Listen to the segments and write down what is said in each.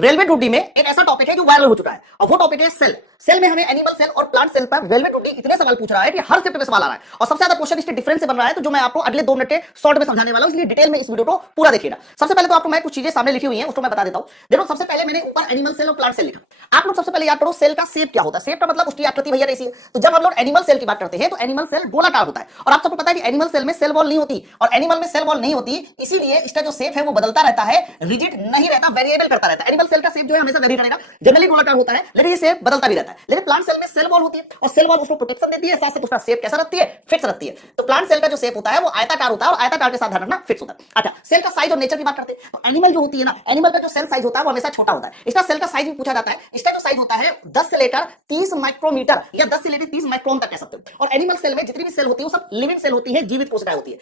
Railway two D में एक ऐसा टॉपिक है जो वायरल हो चुका है और वो टॉपिक है सेल। सेल में हमें एनिमल सेल और प्लांट सेल पर रेलवे टूडी इतने सवाल पूछ रहा है कि हर स्टेप पे सवाल आ रहा है और सबसे ज्यादा क्वेश्चन इसके डिफरेंस से बन रहा है, तो जो मैं आपको अगले 2 मिनट के शॉर्ट में समझाने वाला हूं, इसलिए डिटेल में इस वीडियो को पूरा देखिएगा। सबसे पहले तो आपको मैं कुछ चीजें सामने लिखी हुई हैं उसको मैं बता देता हूं। देखो सबसे पहले मैंने ऊपर एनिमल सेल और प्लांट सेल लिखा। आप लोग सबसे पहले याद करो सेल का शेप क्या होता है। शेप का मतलब उसकी आकृति भैया ऐसी है। तो जब हम लोग एनिमल सेल की बात करते हैं तो एनिमल सेल गोलाकार होता है और आप सबको पता है कि एनिमल सेल में सेल वॉल नहीं होती और एनिमल में सेल वॉल नहीं होती, इसीलिए इसका जो शेप है वो बदलता रहता है, रिजिड नहीं रहता, वेरिएबल करता रहता है। एनिमल सेल का शेप जो है हमेशा वेरी करेगा, जनरली गोलाकार होता है लेकिन ये शेप बदलता भी रहता है। लेकिन प्लांट सेल में सेल वॉल होती है और सेल वॉल उसको प्रोटेक्शन देती है, साथ साथ उसका शेप कैसा रखती है, फिक्स रखती है। तो प्लांट सेल का जो शेप होता है वो आयताकार होता है और आयताकार के साथ ध्यान रखना फिक्स होता है। अच्छा, सेल का साइज और नेचर की बात करते हैं तो एनिमल जो होती है ना, एनिमल का जो सेल साइज होता है वो हमेशा छोटा होता है। इसका सेल का साइज भी पूछा जाता है। इसका जो साइज होता है 10 से लेकर 30 माइक्रोमीटर या 10 से लेकर 30 माइक्रोन तक कह सकते हो। और एनिमल सेल में जितनी भी सेल होती है वो सब लिविंग सेल होती है, जीवित कोशिकाएं होती है।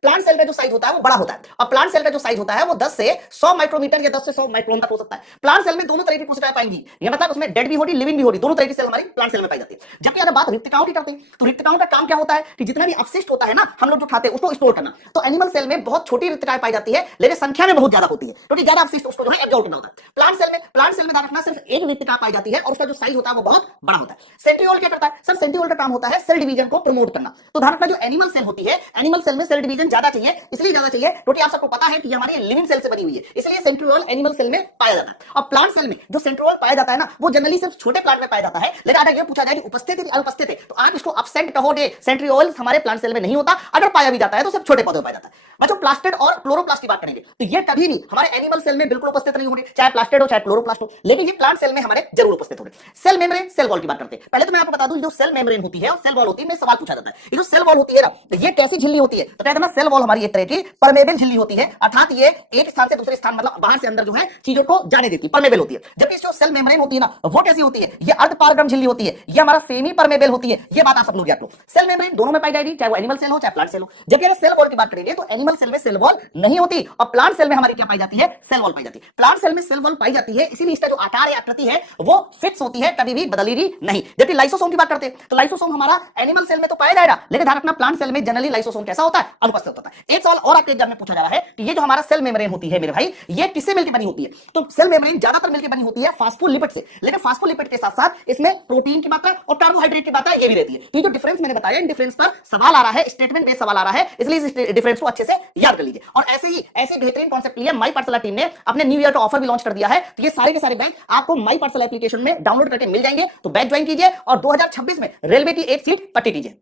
प्लांट सेल का जो साइज होता है वो बड़ा होता है और प्लांट सेल का जो साइज होता है वो 10 से 100 माइक्रोमीटर या 10 से 100 माइक्रोन तक हो सकता है। प्लांट सेल में दोनों तरह की कोशिकाएं पाएंगी, ये मतलब उसमें डेड भी होगी, लिविंग भी होगी, दोनों तरह की सेल हमारी प्लांट सेल में पाई जाती है। जबकि अगर बात रिक्तिकाओं की करते हैं तो रिक्तिकाओं का काम क्या होता है कि जितना भी अपशिष्ट होता है ना हम लोग जो खाते हैं उसको स्टोर करना। तो एनिमल सेल में बहुत छोटी रिक्तिकाएं पाई जाती है लेकिन संख्या में बहुत ज्यादा होती है, क्योंकि ज्यादा अपशिष्ट उसको जो है एब्जॉर्ब करना होता है। प्लांट सेल में ध्यान रखना सिर्फ एक रिक्तिका पाई जाती है और उसका जो साइज होता है वो बहुत बड़ा होता है। सेंट्रियोल क्या करता है सर? सेंट्रियोल का काम होता है सेल डिवीजन को प्रमोट करना। तो ध्यान रखना जो एनिमल सेल होती है, एनिमल सेल में सेल डिवीजन ज्यादा चाहिए, इसलिए ज्यादा चाहिए क्योंकि आप सबको पता है कि हमारी लिविंग सेल से बनी हुई है, इसलिए सेंट्रियोल एनिमल सेल में पाया जाता है। और प्लांट सेल में जो सेंट्रियोल पाया जाता है ना वो जनरली सिर्फ छोटे प्लांट में पाया जाता है। लेकिन अगर ये पूछा जाए कि उपस्थित है अनुपस्थित है तो आप इसको एब्सेंट कहोगे। सेंट्रियोल हमारे प्लांट सेल में नहीं होता, अगर पाया भी जाता है तो सिर्फ छोटे पौधे में पाया जाता है। बच्चों प्लास्टिड और क्लोरोप्लास्ट की बात करेंगे तो ये कभी भी हमारे एनिमल सेल में बिल्कुल उपस्थित नहीं होंगे, चाहे प्लास्टिड हो चाहे क्लोरोप्लास्ट हो, लेकिन ये प्लांट सेल में हमारे जरूर उपस्थित होंगे। सेल मेम्ब्रेन, सेल वॉल की बात करते हैं। पहले तो मैं आपको बता दूं जो सेल मेम्ब्रेन होती है और सेल वॉल होती है, में सवाल पूछा जाता है ये जो सेल वॉल होती है ना तो ये कैसी झिल्ली होती है? तो कहते हैं ना सेल वॉल हमारी एक तरह की परमेबल झिल्ली होती है, अर्थात ये एक स्थान से दूसरे स्थान मतलब बाहर से अंदर जो है चीजों को जाने देती है, परमेबल होती है। जबकि जो सेल मेम्ब्रेन होती है ना वो कैसी होती है? ये अर्धपारगम झिल्ली होती है, ये हमारा सेमी परमेबल होती है। ये बात आप सब लोग याद रखो। सेल मेम्ब्रेन दोनों में पाई जाएगी, चाहे वो एनिमल सेल हो चाहे प्लांट सेल हो। जबकि अगर सेल वॉल की बात करेंगे तो एनिमल सेल में सेल वॉल नहीं होती और प्लांट सेल में हमारी क्या पाई जाती है? सेल वॉल पाई जाती है। प्लांट सेल में सेल वॉल पाई जाती है, इसीलिए इसका जो आकार या आकृति है वो फिक्स होती है, कभी भी बदलेगी नहीं। जबकि लाइसोसोम की बात करते हैं तो लाइसोसोम हमारा एनिमल सेल में तो पाया जाएगा, लेकिन ध्यान रखना प्लांट सेल में जनरली लाइसोसोम कैसा होता है? अनुपस्थित होता है। एक सवाल और आपके एग्जाम में पूछा जा रहा है कि ये जो हमारा सेल मेम्ब्रेन होती है मेरे भाई, ये किससे मिलकर बनी होती है? तो सेल मेम्ब्रेन ज्यादातर मिलकर बनी होती है फास्फोलिपिड से, लेकिन फास्फोलिपिड के साथ साथ इसमें प्रोटीन की मात्रा और कार्बोहाइड्रेट की मात्रा ये भी रहती है। ये जो डिफरेंस मैंने बताया, इन डिफरेंस पर सवाल आ रहा है, स्टेटमेंट बेस्ड सवाल आ रहा है, इसलिए इस डिफरेंस को अच्छे से याद कर लीजिए। और ऐसे बेहतरीन कॉन्सेप्ट लिए माई पाठशाला टीम ने अपने न्यू ईयर का ऑफर भी लॉन्च कर दिया है। तो ये सारे के सारे बैच आपको माई पाठशाला एप्लीकेशन में डाउनलोड करके मिल जाएंगे, तो बैच ज्वाइन कीजिए और 2026 में रेलवे की एक सीट पट्टी कीजिए।